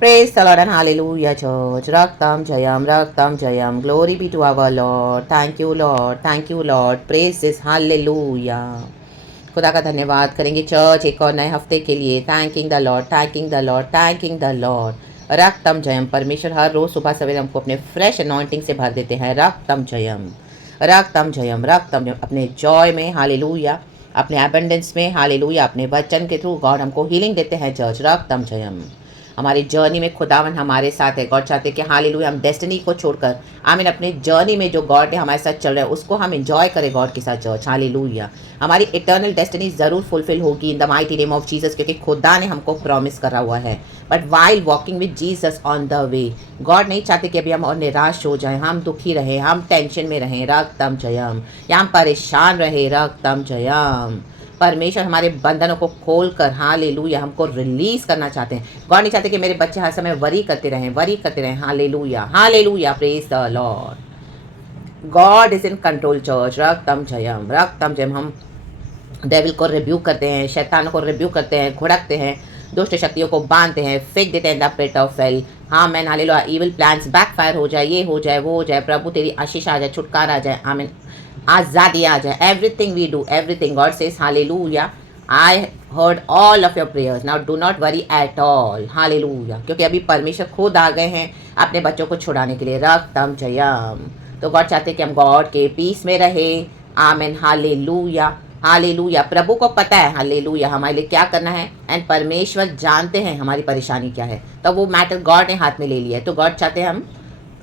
Praise the Lord and hallelujah, church. Raktam Jayam. Glory be to our Lord. Thank you, Lord. Thank you, Lord. Praise this. Hallelujah. खुदा का धन्यवाद करेंगे church एक और नए हफ्ते के लिए। Thanking the Lord, thanking the Lord, thanking the Lord. रक्तम जयम। परमेश्वर हर रोज़ सुबह सवेरे हमको अपने फ्रेश अनॉइंटिंग से भर देते हैं। रक्तम जयम, रक्तम जयम, रक्तम जयम। अपने जॉय में हालेलुया, अपने एबंडेंस में हालेलुया, अपने वचन के थ्रू गॉड हमको हीलिंग देते हैं चर्च। रक्तम जयम। हमारी जर्नी में खुदावन हमारे साथ है। गॉड चाहते हैं कि हालेलुया हम डेस्टिनी को छोड़कर आमीन अपने जर्नी में जो गॉड ने हमारे साथ चल रहा है उसको हम एंजॉय करें गॉड के साथ चर्च। हालेलुया। हमारी इटर्नल डेस्टिनी ज़रूर फुलफिल होगी इन the mighty name of Jesus, क्योंकि खुदा ने हमको प्रॉमिस करा हुआ है। But while walking with Jesus on the way, God नहीं चाहते कि अभी हम और निराश हो जाएं, हम दुखी रहें, हम टेंशन में रहें। रक्तम जयम। या हम परेशान रहे। रक्तम जयम। परमेश्वर हमारे बंधनों को खोल कर हालेलुया हमको रिलीज करना चाहते हैं। गॉड नहीं चाहते कि मेरे बच्चे हर समय वरी करते रहें। Hallelujah, hallelujah, praise the Lord. God is in control church. रक्तम जयम, रक्तम जयम। हम डेविल को रिब्यूक करते हैं, शैतान को रिब्यूक करते हैं, घुड़कते हैं, दुष्ट शक्तियों को बांधते हैं, फेंक देते हैं in the pit of hell. हाँ man hallelujah. Evil plans backfire हो जाए, ये हो जाए, वो हो जाए। प्रभु तेरी आशीष आ जाए, छुटकारा आ जाए। आमीन। आज़ादी आ जाए। Everything we do, everything God says hallelujah, I heard all of your prayers, now do not worry at all. Hallelujah. क्योंकि अभी परमेश्वर खुद आ गए हैं अपने बच्चों को छुड़ाने के लिए। रक्तम जयम। तो गॉड चाहते हैं कि हम गॉड के पीस में रहे। आमीन। Hallelujah, hallelujah. प्रभु को पता है हालेलुया हमारे लिए क्या करना है, एंड परमेश्वर जानते हैं हमारी परेशानी क्या है, तो वो मैटर गॉड ने हाथ में ले लिया है। तो गॉड चाहते हैं हम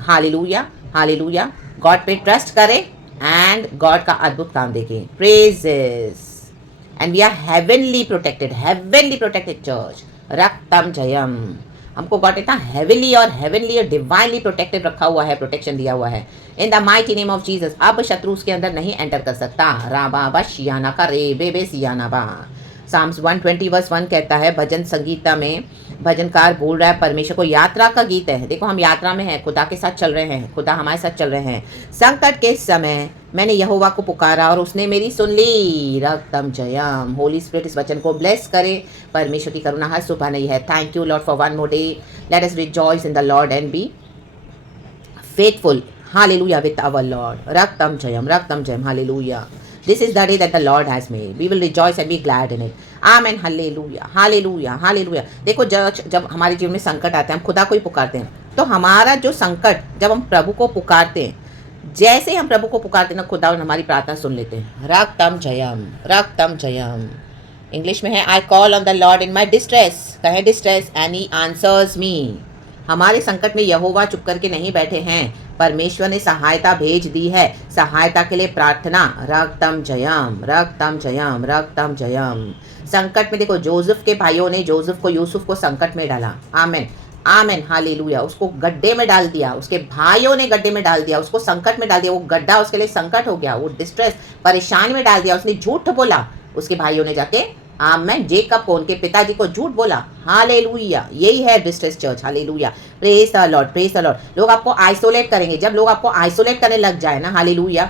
हालेलुया, हालेलुया, गॉड पे ट्रस्ट करें एंड गॉड का अद्भुत काम देखें। Praises and we are heavenly protected church. रक्तम जयम। हमको गॉड इतना हेवनली और डिवाइनली प्रोटेक्टेड रखा हुआ है, प्रोटेक्शन दिया हुआ है इन the mighty name of Jesus. अब शत्रु उसके अंदर नहीं एंटर कर सकता। राबा बा शियाना का रे बेबे सियाना बा। साम्स 120 वर्स 1 कहता है, भजन संगीता में भजनकार बोल रहा है परमेश्वर को, यात्रा का गीत है। देखो हम यात्रा में हैं, खुदा के साथ चल रहे हैं, खुदा हमारे साथ चल रहे हैं। संकट के समय मैंने यहोवा को पुकारा और उसने मेरी सुन ली। रक्तम जयम। होली स्पिरिट इस वचन को ब्लेस करे। परमेश्वर की करुणा हर सुबह नहीं है। Thank you Lord for one more day. Let us rejoice in the Lord and be faithful. Hallelujah with our Lord. रक्तम जयम, hallelujah. This is the day that the Lord has made. We will rejoice and be glad in it. Amen. Hallelujah. Hallelujah. Hallelujah. देखो जब हमारे जीवन में संकट आते हैं, हम खुदा को ही पुकारते हैं, तो हमारा जो संकट, जब हम प्रभु को पुकारते हैं, जैसे ही हम प्रभु को पुकारते हैं ना, खुदा हमारी प्रार्थना सुन लेते हैं। रक्तम जयम, रक्तम जयम। इंग्लिश में है, I call on the Lord in my distress. कहे डिस्ट्रेस एंड ही आंसर्स मी। हमारे संकट में यहोवा चुप करके नहीं बैठे हैं, परमेश्वर ने सहायता भेज दी है। सहायता के लिए प्रार्थना। रक्तम जयम, रक्तम जयम, रक्तम जयम। संकट में देखो जोसेफ के भाइयों ने यूसुफ को संकट में डाला। आमेन, आमेन, हालेलुया। उसको गड्ढे में डाल दिया, उसके भाइयों ने गड्ढे में डाल दिया, उसको संकट में डाल दिया। वो गड्ढा उसके लिए संकट हो गया, वो डिस्ट्रेस परेशानी में डाल दिया। उसने झूठ बोला, उसके भाइयों ने जाके आमेन जेकब को, उनके पिताजी को झूठ बोला। हालेलुया। यही है distress church. Hallelujah. Praise the Lord, praise the Lord. लोग आपको आइसोलेट करेंगे। जब लोग आपको आइसोलेट करने लग जाए ना, हालेलुया,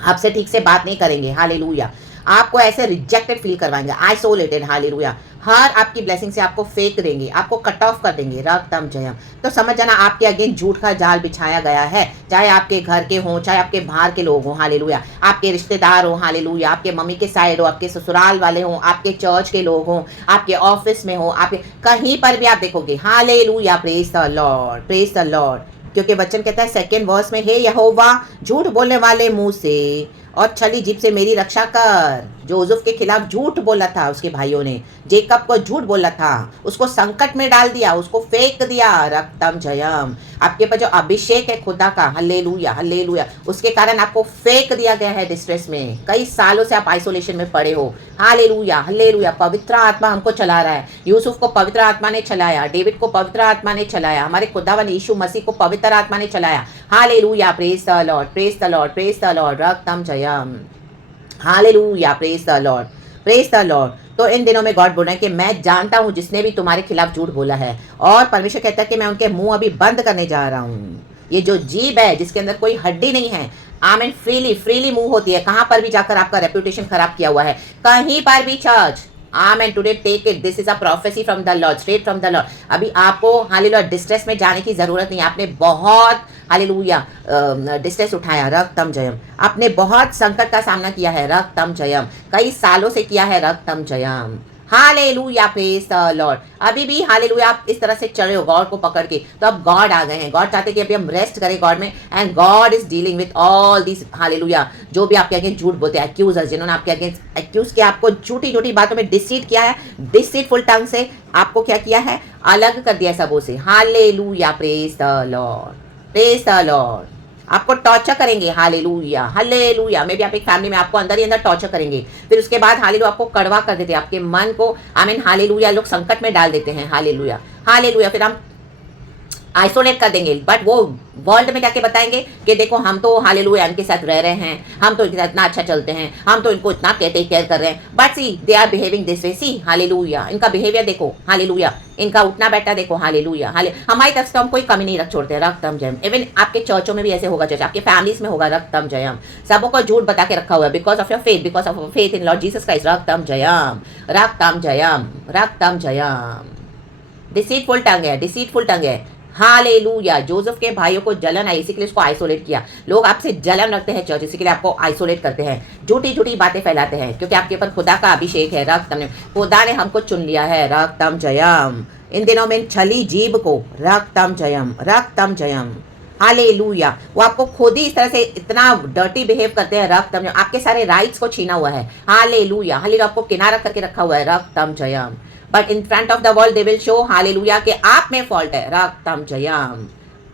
आपसे ठीक से बात नहीं करेंगे, हालेलुया, आपको ऐसे रिजेक्टेड फील करवाएंगे, आइसोलेटेड, हालेलुया, हर आपकी ब्लेसिंग से आपको फेंक देंगे, आपको कट ऑफ कर देंगे। रक्तम जयम। तो समझ जाना आपके अगेंस्ट झूठ का जाल बिछाया गया है, चाहे आपके घर के हों, चाहे आपके बाहर के लोग हों, हालेलुया, आपके रिश्तेदार हों, हालेलुया, आपके मम्मी के साइड हो, आपके ससुराल वाले हों, आपके चर्च के लोग हों, आपके ऑफिस में हो, आपके कहीं पर भी आप देखोगे। Hallelujah. Praise the Lord, praise the Lord. क्योंकि वचन कहता है सेकंड वर्स में, हे यहोवा झूठ बोलने वाले मुंह से और छली जीभ से मेरी रक्षा कर। जोसेफ के खिलाफ झूठ बोला था उसके भाइयों ने, जेकब को झूठ बोला था, उसको संकट में डाल दिया, उसको फेंक दिया। रक्तम जयम। आपके पास जो अभिषेक है खुदा का, हल्लेलुया, हल्लेलुया, उसके कारण आपको फेंक दिया गया है डिस्ट्रेस में। कई सालों से आप आइसोलेशन में पड़े हो। Hallelujah, hallelujah. पवित्र आत्मा हमको चला रहा है। यूसुफ को पवित्र आत्मा ने चलाया, डेविड को पवित्र आत्मा ने चलाया, हमारे खुदावन यीशु मसीह को पवित्र आत्मा ने चलाया। Hallelujah. Praise the Lord, praise the Lord, praise the Lord. रक्तम जयम। Hallelujah. Praise the Lord, praise the Lord. तो इन दिनों में गॉड बोल रहे हैं कि मैं जानता हूं जिसने भी तुम्हारे खिलाफ झूठ बोला है, और परमेश्वर कहता है कि मैं उनके मुंह अभी बंद करने जा रहा हूं। ये जो जीभ है जिसके अंदर कोई हड्डी नहीं है, आमीन, फ्रीली फ्रीली मुंह होती है। कहां पर भी जाकर आपका रेपुटेशन खराब किया हुआ है, कहीं पर भी church, amen. Today take it, this is a prophecy from the lord, straight from the Lord. अभी आपको हालेलुया डिस्ट्रेस में जाने की जरूरत नहीं। आपने बहुत हालेलुया डिस्ट्रेस उठाया, रक्तम जयम। आपने बहुत संकट का सामना किया है, रक्तम जयम। कई सालों से किया है, रक्तम जयम। Hallelujah, praise the Lord. अभी भी हालेलुया आप इस तरह से चढ़े हो गॉड को पकड़ के, तो अब गॉड आ गए हैं। गॉड चाहते कि अभी हम रेस्ट करें गॉड में, and God is dealing with all this hallelujah. जो भी आपके अगेंस्ट झूठ बोलते हैं, एक्यूजर्स, जिन्होंने आपके अगेंस्ट एक्यूज किया, आपको झूठी झूठी बातों में डिसीट किया है, डिसीटफुल टंग से आपको क्या किया है, अलग कर दिया सबों से। Hallelujah, praise the Lord, praise the Lord. आपको टॉर्चर करेंगे, हालेलुया हालेलुया। मे भी आप एक फैमिली में आपको अंदर ही अंदर टॉर्चर करेंगे, फिर उसके बाद हालेलुया आपको कड़वा कर देते हैं, आपके मन को आमीन हालेलुया लोग संकट में डाल देते हैं, हालेलुया हालेलुया। फिर हम आइसोलेट कर देंगे, बट वो वर्ल्ड में जाके बताएंगे कि देखो हम तो हालेलुया इनके साथ रह रहे हैं, हम तो इनके साथ इतना अच्छा चलते हैं, हम तो इनको इतना टेक केयर कर रहे हैं, but see they are behaving this way. See hallelujah, इनका बिहेवियर देखो, हालेलुया इनका उठना बैठना देखो, हालेलुया हमारी तरफ से हम कोई कमी नहीं रख छोड़ते, रक्तम जयम। इवन आपके चर्चों में भी ऐसे होगा, चर्च आपके फैमिलीज में होगा, रक्तम जयम। सबों को झूठ बता के रखा हुआ है, because of your faith, because of faith in Lord Jesus Christ, रक्तम जयम, रक्तम जयम, रक्तम जयम। डिसीटफुल टंग है, डिसीटफुल टंग है, हालेलुया। जोसेफ के भाइयों को जलन आई, इसी के लिए उसको आइसोलेट किया। लोग आपसे जलन रखते हैं चर्च, इसी के लिए आपको आइसोलेट करते हैं, झूठी झूठी बातें फैलाते हैं, क्योंकि आपके ऊपर खुदा का अभिषेक है, रक्तम ने, खुदा ने हमको चुन लिया है, रक्तम जयम। इन दिनों में छली जीभ को रक्तम जयम, रक्तम जयम, हालेलुया। वो आपको खुद ही इस तरह से इतना डर्टी बिहेव करते हैं, रक्तम जयम। आपके सारे राइट्स को छीना हुआ है, हालेलुया हालेलुया। आपको किनारा करके रखा हुआ है, रक्तम जयम। But in front of the world they will show hallelujah कि आप में फॉल्ट है, रक्तम जयम।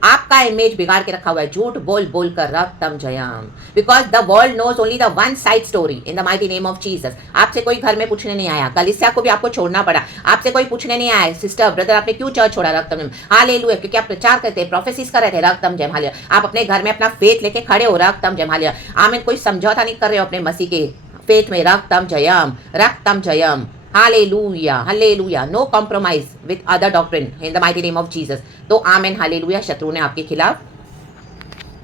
आपका इमेज बिगाड़ के रखा हुआ है, झूठ बोल बोल कर, रक्तम जयम। Because the world knows only the one side story in the mighty name of Jesus. आपसे कोई घर में पूछने नहीं आया, कलीसिया को भी आपको छोड़ना पड़ा, आपसे कोई पूछने नहीं आया, सिस्टर ब्रदर आपने क्यों चर्च छोड़ा, रक्तम जयम, हालेलुया। क्योंकि आप प्रचार करते, प्रोफेसिस कर रहे थे, रक्तम जयम, हालेलुया। आप अपने घर में अपना फेथ लेके खड़े हो, रक्तम जयम, हालेलुया। आमीन। कोई समझौता नहीं कर रहे हो अपने मसीह के फेथ में, रक्तम जयम, रक्तम जयम, hallelujah hallelujah. No compromise with other doctrine in the mighty name of Jesus. तो आमेन, हालेलुया। शत्रु ने आपके खिलाफ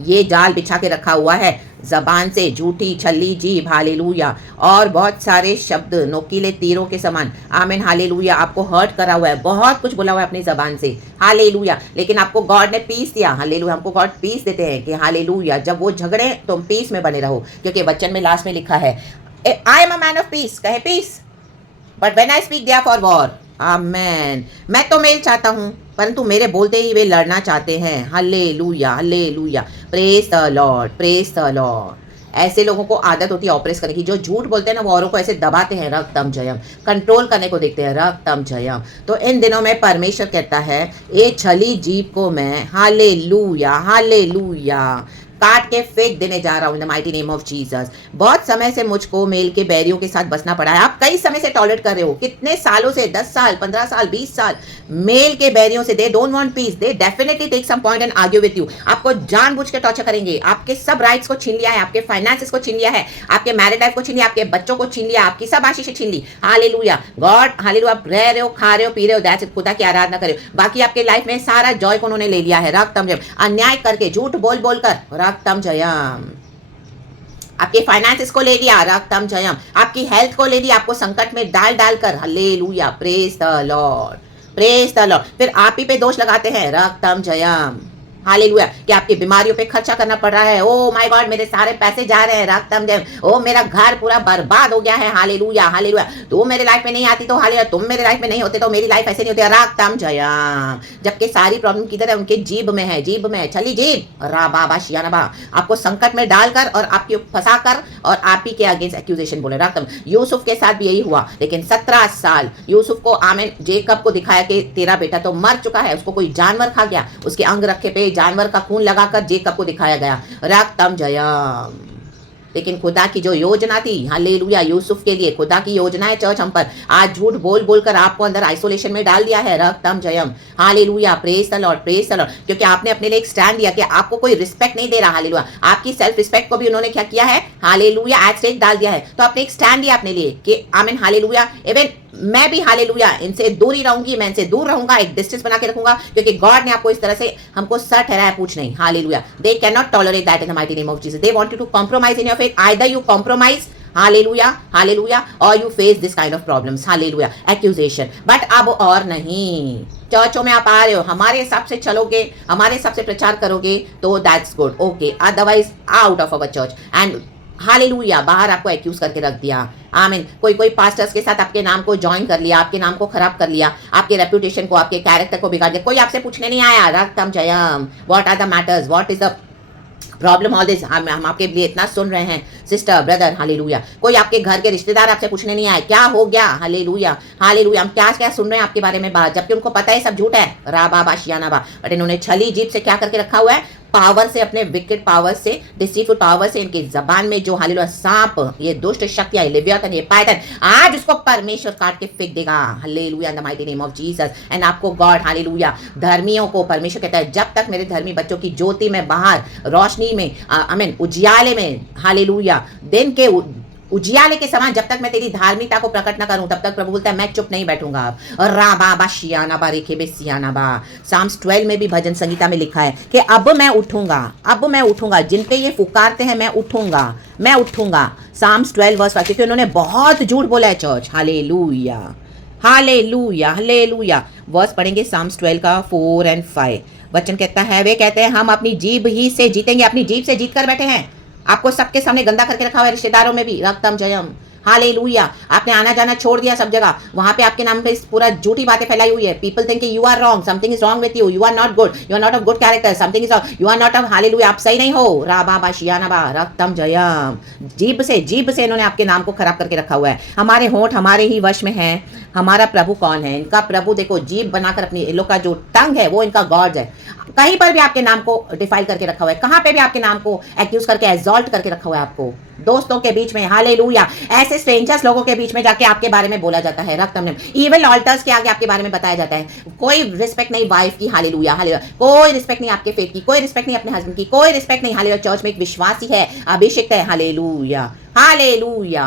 ये जाल बिछा के रखा हुआ है, जबान से झूठी छली जीभ, हालेलुया, और बहुत सारे शब्द नोकीले तीरों के समान, आमीन हालेलुया। आपको हर्ट करा हुआ है, बहुत कुछ बोला हुआ है अपनी जबान से, हालेलुया। लेकिन आपको गॉड ने पीस दिया, हालेलुया। हमको गॉड पीस देते हैं कि हालेलुया, जब वो झगड़े तुम पीस में बने रहो, क्योंकि वचन में लास्ट में लिखा है, I am a man of peace, कहे peace, but when I speak there for war, amen. मैं तो मेल चाहता हूँ, परंतु मेरे बोलते ही वे लड़ना चाहते हैं, hallelujah hallelujah. Praise the Lord, praise the Lord. ऐसे लोगों को आदत होती है ऑपरेस करने की, जो झूठ बोलते हैं ना, वो औरों को ऐसे दबाते हैं, रक्तम जयम, कंट्रोल करने को देखते हैं, रक्तम जयम। तो इन दिनों में परमेश्वर कहता है, ए छली जीभ को मैं हालेलुया हालेलुया काट के फेंक देने जा रहा हूं, इन the mighty name of Jesus. बहुत समय से मुझको मेल के बैरियों के साथ बसना पड़ा है। आप कई समय से टॉलरेट कर रहे हो, कितने सालों से, 10 साल 15 साल 20 साल मेल के बैरियों से। They don't want peace, they definitely take some point and argue with you. आपको जानबूझ के टॉर्चर करेंगे, आपके सब राइट्स को छीन लिया है, आपके फाइनेंसेस को छीन लिया है, आपके मैरिड लाइफ को छीन लिया, आपके बच्चों को छीन लिया, आपकी सब आशीष छीन ली, हालेलुया। God hallelujah. आप रह रहे हो, खा रहे हो, पी रहे हो, दैट्स इट, खुदा की आराधना कर रहे हो, बाकी आपके लाइफ में सारा जॉय को उन्होंने ले लिया है, रक्तम जयम। अन्याय करके, झूठ बोल बोल कर, रक्तम जयम। आपके फाइनेंसेस को ले लिया, रक्तम जयम। आपकी हेल्थ को ले लिया, आपको संकट में डाल डाल कर, hallelujah. Praise the Lord, praise the Lord. फिर आप ही पे दोष लगाते हैं, रक्तम जयम, हालेलुया, कि आपकी बीमारियों पे खर्चा करना पड़ रहा है। ओ माय गॉड, मेरे सारे पैसे जा रहे हैं, रक्तम जयम। ओ मेरा घर पूरा बर्बाद हो गया है, हालेलुया हालेलुया। तुम मेरे लाइफ में नहीं आती तो हालेलुया, तुम मेरे लाइफ में नहीं होते तो मेरी लाइफ ऐसे नहीं होती, रक्तम जयम। जबकि सारी प्रॉब्लम किधर है, उनके जीभ में है, जीभ में, छली जीभ, राबा शियानबा। आपको संकट में डालकर और आपके फंसा कर और आप ही के अगेंस्ट एक्यूजेशन बोले, रक्तम। यूसुफ के साथ भी यही हुआ, लेकिन 17 साल यूसुफ को आमीन जेकब को दिखाया कि तेरा बेटा तो मर चुका है, उसको कोई जानवर खा गया, उसके अंग रखे पे जानवर का खून लगाकर जेकब को दिखाया गया, रक्तम जयम। लेकिन खुदा की जो योजना थी, हालेलुया, यूसुफ के लिए खुदा की योजना है चर्च हम पर, आज झूठ बोल बोल कर आपको अंदर आइसोलेशन में डाल दिया है, रक्तम जयम, hallelujah. Praise the Lord, praise the Lord. क्योंकि आपने अपने लिए एक स्टैंड लिया कि आपको कोई रिस्पेक्ट नहीं दे रहा, हालेलुया। आपकी सेल्फ रिस्पेक्ट को भी उन्होंने क्या किया है, हालेलुया, एट स्टेक डाल दिया है। तो आपने एक स्टैंड लिया अपने लिए कि आमीन हालेलुया, इवन मैं भी हालेलुया इनसे दूर ही रहूंगी, मैं इनसे दूर रहूंगा, एक डिस्टेंस बना के रखूंगा, क्योंकि गॉड ने आपको इस तरह से हमको सर ठहराया, पूछ नहीं, hallelujah. They can not tolerate that in the mighty name of Jesus. They want you to compromise in your faith, either you compromise hallelujah, hallelujah, or you face this kind of problems, hallelujah, accusation, but अब और नहीं। चर्चों में आप आ रहे हो, हमारे हिसाब से चलोगे, हमारे हिसाब से प्रचार करोगे तो that's good, okay, otherwise out of our church. And hallelujah, बाहर आपको एक्यूज करके रख दिया, आमीन। कोई कोई पास्टर्स के साथ आपके नाम को ज्वाइन कर लिया, आपके नाम को खराब कर लिया, आपके रेपुटेशन को, आपके कैरेक्टर को बिगाड़ दिया। कोई आपसे पूछने नहीं आया, रक्तम जयम, what are the matters, what is the problem, all this. हम आपके लिए इतना सुन रहे हैं सिस्टर, ब्रदर, हालेलुया। कोई आपके घर के रिश्तेदार आपसे पूछने नहीं आए क्या हो गया, हालेलुया, हालेलुया। हम क्या क्या सुन रहे हैं आपके बारे में बात, जबकि उनको पता है सब झूठ है, राबा बाशियाना बा, बट इन्होंने छली जीप से क्या करके रखा हुआ है, पावर से, अपने विकेट पावर से, डिसीटफुल पावर से, इनकी जबान में जो हालेलुया सांप, ये दुष्ट शक्तियां, ये लेवियातन, ये पायथन, आज उसको परमेश्वर काट के फेंक देगा, hallelujah, in the mighty name of Jesus. And आपको गॉड, हालेलुया, धर्मियों को परमेश्वर कहता है, जब तक मेरे धर्मी बच्चों की ज्योति में बाहर, रोशनी में, आमीन, उजियाले में, हालेलुया, दिन के उजियाले के समान जब तक मैं तेरी धार्मिकता को प्रकट न करूं, तब तक प्रभु बोलता है मैं चुप नहीं बैठूंगा। और राबा बा शियाना बा रेखे बे सियाना बा, साम्स 12 में भी भजन संगीता में लिखा है कि अब मैं उठूंगा, अब मैं उठूंगा, जिन पे ये पुकारते हैं मैं उठूंगा, मैं उठूंगा। साम्स 12 वर्स 5, क्योंकि उन्होंने बहुत झूठ बोला है church, hallelujah, hallelujah, hallelujah. Verse पढ़ेंगे साम्स 12 का 4 और 5। वचन कहता है, वे कहते हैं हम अपनी जीभ ही से जीतेंगे, अपनी जीभ से जीत कर बैठे हैं। आपको सबके सामने गंदा करके रखा हुआ है, रिश्तेदारों में भी, रक्तम जयम, हालेलुया। आपने आना जाना छोड़ दिया सब जगह, वहां पे आपके नाम पे पूरा झूठी बातें फैलाई हुई है। People think you are wrong, something is wrong with you, you are not good, you are not of good character, something is, you are not of, hallelujah, आप सही नहीं हो, राबा बा शियाना बा, रक्तम जयम। जीभ से इन्होंने आपके नाम को खराब करके रखा हुआ है। हमारे होंठ हमारे ही वश में है। हमारा प्रभु कौन है? इनका प्रभु देखो, जीभ बनाकर अपनी, इन लोग का जो टंग है वो इनका गॉड है। कहीं पर भी आपके नाम को डिफाइल करके रखा हुआ है, कहां पे भी आपके नाम को एक्यूज करके एग्जॉल्ट करके रखा हुआ है आपको। दोस्तों के बीच में, हालेलुया, ऐसे स्ट्रेंजर्स लोगों के बीच में जाके आपके बारे में बोला जाता है, रक्तम, इवन ऑल्टर्स के आगे आपके बारे में बताया जाता है। कोई रिस्पेक्ट नहीं वाइफ की, हालेलुया, हालेलुया, कोई रिस्पेक्ट नहीं आपके फेथ की, कोई रिस्पेक्ट नहीं अपने हस्बैंड की, कोई रिस्पेक्ट नहीं, हालेलुया। चर्च में एक विश्वासी है, अभिषेक है, हालेलुया, हालेलुया,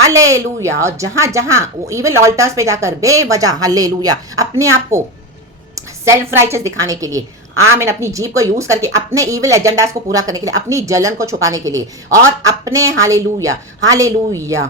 हालेलुया। और जहां जहां वो इविल ऑल्टर्स पे जाकर बेवजह, हालेलुया, अपने आप को सेल्फ राइचस दिखाने के लिए, आमीन, अपनी जीभ को यूज करके अपने इविल एजेंडास को पूरा करने के लिए, अपनी जलन को छुपाने के लिए, और अपने, हालेलुया, हालेलुया,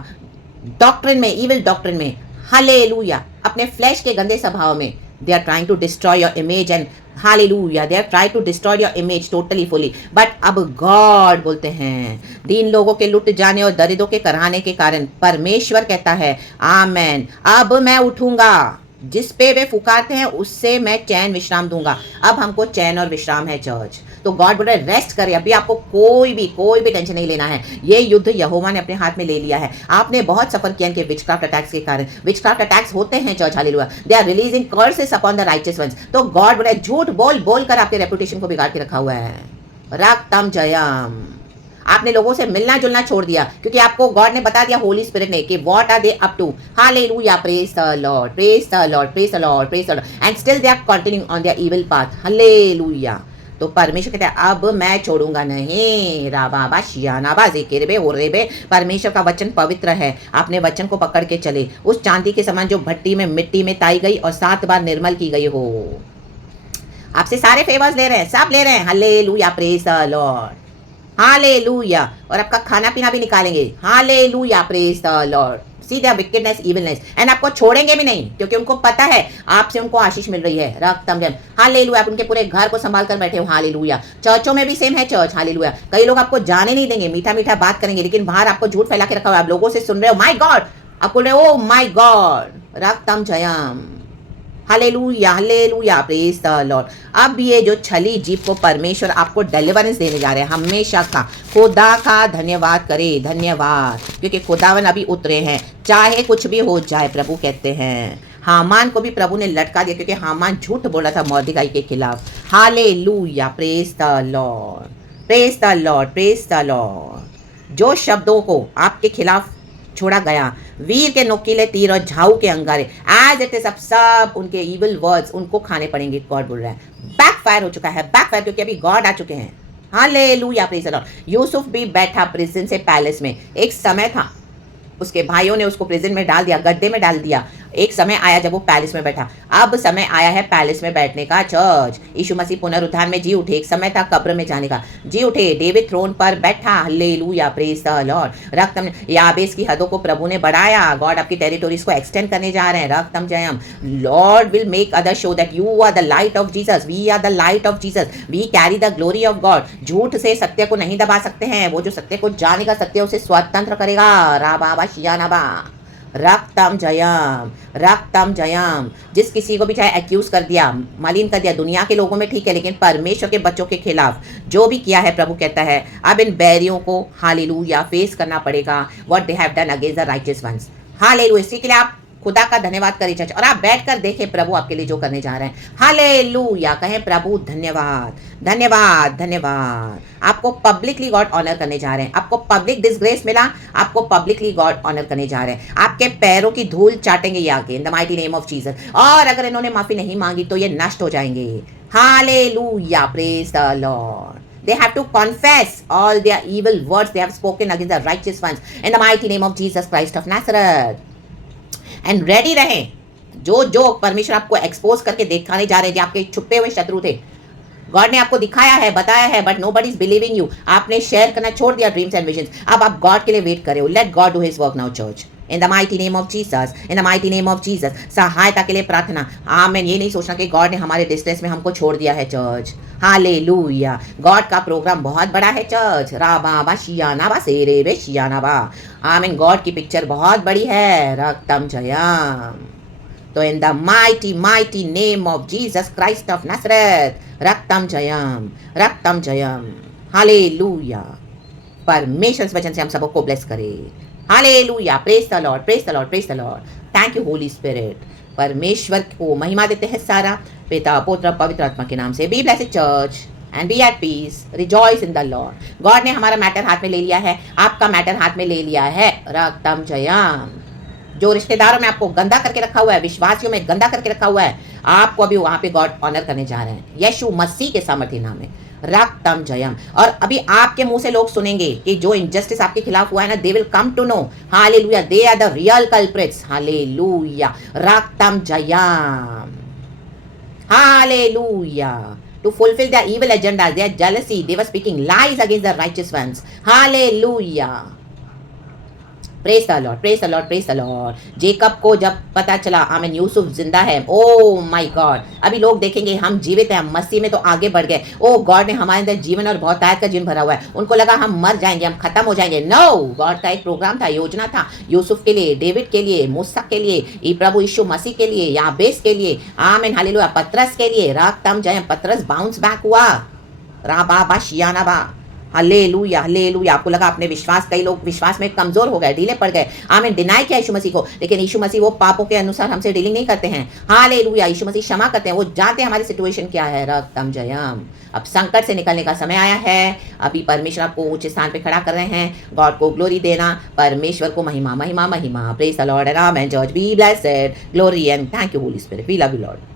डॉक्ट्रिन में, इविल डॉक्ट्रिन में, हालेलुया, अपने फ्लैश के गंदे स्वभाव में, they are trying to destroy your image and hallelujah, they are try to destroy your image totally fully. But अब गॉड बोलते हैं, दीन लोगों के लुट जाने और दरिद्रों के कराने के कारण परमेश्वर कहता है, आमेन, अब मैं उठूंगा, जिस पे वे पुकारते हैं उससे मैं चैन विश्राम दूंगा। अब हमको चैन और विश्राम है चर्च। तो गॉड बोल रहा है रेस्ट करें, अभी आपको कोई भी टेंशन नहीं लेना है। ये युद्ध यहोवा ने अपने हाथ में ले लिया है। आपने बहुत सफर किया इनके विचक्राफ्ट अटैक्स के कारण। विचक्राफ्ट अटैक्स होते हैं church, hallelujah, they are releasing curses upon the righteous ones. तो गॉड बोल रहा है झूठ बोल बोल कर आपके रेपुटेशन को बिगाड़ के रखा हुआ है, रक्तम जयम। आपने लोगों से मिलना जुलना छोड़ दिया, क्योंकि आपको गॉड ने बता दिया, होली स्पिरिट ने, कि what are they up to, hallelujah, praise the Lord, praise the Lord, praise the Lord, praise the Lord, and still they are continuing on their evil path, hallelujah. तो परमेश्वर कहता है अब मैं छोड़ूंगा नहीं, राबाबा शियानाबा ज़िक्र हो रे बे। परमेश्वर का वचन पवित्र है, आपने वचन को पकड़ के चले, उस चांदी के समान जो भट्टी में मिट्टी में ताई गई और 7 बार निर्मल की गई हो। आपसे सारे फेवर्स ले रहे हैं, सब ले रहे हैं, hallelujah, praise the Lord, hallelujah. और आपका खाना पीना भी निकालेंगे, hallelujah, praise the Lord. See their wickedness, evilness, and आपको छोड़ेंगे भी नहीं, क्योंकि उनको पता है आपसे उनको आशीष मिल रही है, रक्तम जम, हालेलुया। आप उनके पूरे घर को संभाल कर बैठे हो, हालेलुया। चर्चों में भी सेम है चर्च, हालेलुया। कई लोग आपको जाने नहीं देंगे, मीठा मीठा बात करेंगे, लेकिन बाहर आपको झूठ फैला के रखा हुआ है। आप लोगों से सुन रहे हो माय गॉड, आप बोल रहे हो ओ माय गॉड, रक्तम जयम, hallelujah, hallelujah, praise the Lord. अब ये जो छली जीप को परमेश्वर आपको डिलीवरेंस देने जा रहे हैं, हमेशा का खुदा का धन्यवाद करे, धन्यवाद, क्योंकि खुदावन अभी उतरे हैं, चाहे कुछ भी हो जाए। प्रभु कहते हैं हामान को भी प्रभु ने लटका दिया, क्योंकि हामान झूठ बोला था मोर्देखाई के खिलाफ, hallelujah, praise the Lord, praise the Lord, praise the Lord. जो शब्दों को आपके खिलाफ छोड़ा गया, वीर के नोकीले तीर और झाऊ के अंगारे, एज इट इज, अब सब उनके इविल वर्ड्स उनको खाने पड़ेंगे। गॉड बोल रहा है बैकफायर हो चुका है, बैकफायर, क्योंकि अभी गॉड आ चुके हैं, hallelujah, praise the Lord. Yusuf भी बैठा प्रिजन से पैलेस में, एक समय था उसके भाइयों ने उसको प्रिजन में डाल दिया, गड्ढे में डाल दिया, एक समय आया जब वो पैलेस में बैठा, अब समय आया है पैलेस में बैठने का चर्च। यीशु मसीह पुनरुत्थान में जी उठे, एक समय था कब्र में जाने का, जी उठे, डेविड थ्रोन पर बैठा, हालेलुया, प्रेज द लॉर्ड। रक्तम याबेस की हदों को प्रभु ने बढ़ाया, गॉड आपकी टेरिटोरीज को एक्सटेंड करने जा रहे हैं, रक्तम जयम। Lord will make other show that you are the light of Jesus, we are the light of Jesus, we carry the glory of God. झूठ से सत्य को नहीं दबा सकते हैं, वो जो सत्य को जानेगा सत्य उसे स्वतंत्र करेगा, राबा शियानाबा, रक्तम जयम, रक्तम जयम। जिस किसी को भी चाहे एक्यूज कर दिया, मलिन कर दिया, दुनिया के लोगों में ठीक है, लेकिन परमेश्वर के बच्चों के खिलाफ जो भी किया है, प्रभु कहता है अब इन बैरियों को हालेलुया फेस करना पड़ेगा, what they have done against the righteous ones. Hallelujah, इसी के लिए आप खुदा का धन्यवाद करें चर्च, और आप बैठकर देखें प्रभु आपके लिए जो करने जा रहे हैं। हालेलुया, कहें प्रभु धन्यवाद, धन्यवाद, धन्यवाद। आपको पब्लिकली गॉड ऑनर करने जा रहे हैं, आपको पब्लिक डिसग्रेस मिला, आपको पब्लिकली गॉड ऑनर करने जा रहे हैं। आपके पैरों की धूल चाटेंगे ये आगे, इन the mighty name of Jesus. और अगर इन्होंने माफी नहीं मांगी तो ये नष्ट हो जाएंगे। Hallelujah, praise the Lord. They have to confess all their evil words they have spoken against the righteous ones in the mighty name of Jesus Christ of Nazareth. And ready रहें, जो जो परमेश्वर आपको एक्सपोज करके दिखाने जा रहे हैं, जो आपके छुपे हुए शत्रु थे, गॉड ने आपको दिखाया है, बताया है, but nobody is believing you. आपने शेयर करना छोड़ दिया ड्रीम्स एंड विजन्स, अब आप गॉड के लिए वेट कर रहे हो। Let God do his work now church, in the mighty name of Jesus, in the mighty name of Jesus. सहायता के लिए प्रार्थना, आमीन। ये नहीं सोचना कि गॉड ने हमारे डिस्ट्रेस में हमको छोड़ दिया है चर्च। हालेलुया, गॉड का प्रोग्राम बहुत बड़ा है चर्च, राबा बा शियाना बा सेरे बे शियाना बा, आमीन। गॉड की पिक्चर बहुत बड़ी है, रक्तम जयम। तो in the mighty mighty name of Jesus Christ of Nazareth, रक्तम जयम, रक्तम जयम। हालेलुया, परमेश्वर इस वचन से हम सबको ब्लेस करे। Hallelujah, praise the Lord, praise the Lord, praise the Lord. Thank you Holi Spirit. परमेश्वर को महिमा देते हैं सारा, पिता पुत्र पवित्र आत्मा के नाम से। Be blessed church and be at peace, rejoice in the Lord. God ने हमारा मैटर हाथ में ले लिया है, आपका मैटर हाथ में ले लिया है, रक्तम जयम। जो रिश्तेदारों में आपको गंदा करके रखा हुआ है, विश्वासियों में गंदा करके रखा हुआ है, आपको अभी वहां पे गॉड ऑनर करने जा रहे हैं, यीशु मसीह के सामर्थ्य नाम में, रक्तम जयम। और अभी आपके मुंह से लोग सुनेंगे कि जो इनजस्टिस आपके खिलाफ हुआ है ना, they will come to know, hallelujah, they are the real culprits, hallelujah, रक्तम जयम, hallelujah. To fulfill their evil agendas, their jealousy, they were speaking lies against the righteous ones. Hallelujah. Praise the Lord, praise the Lord, praise the Lord. Jacob को जब पता चला आमीन यूसुफ जिंदा है, ओ my God, अभी लोग देखेंगे हम जीवित हैं, मसीह में तो आगे बढ़ गए, ओ गॉड ने हमारे अंदर जीवन और बहुतायत का जीवन भरा हुआ है। उनको लगा हम मर जाएंगे, हम खत्म हो जाएंगे। नो, गॉड का एक प्रोग्राम था, योजना था, यूसुफ के लिए, डेविड के लिए, मूसा के लिए, प्रभु यीशु मसीह के लिए, याबेस के लिए, आमीन, हालेलुया, पतरस के लिए, रक्तम जयम। पतरस बाउंस बैक हुआ, राबा शियाना बा, हालेलुया, हालेलुया। आपको लगा अपने विश्वास, कई लोग विश्वास में कमजोर हो गए, ढीले पड़ गए, आमीन, डिनाई किया यीशु मसीह को, लेकिन यीशु मसीह वो पापों के अनुसार हमसे डीलिंग नहीं करते हैं। हालेलुया, यीशु मसीह क्षमा करते हैं, वो जानते हैं हमारी सिचुएशन क्या है, रक्तम जयम। अब संकट से निकलने का समय आया है, अभी परमेश्वर आपको ऊंचे स्थान पे खड़ा कर रहे हैं, गॉड को ग्लोरी देना, परमेश्वर को महिमा, महिमा, महिमा। Praise the Lord and amen. George be blessed, glory and thank you Holi spirit, we love you Lord.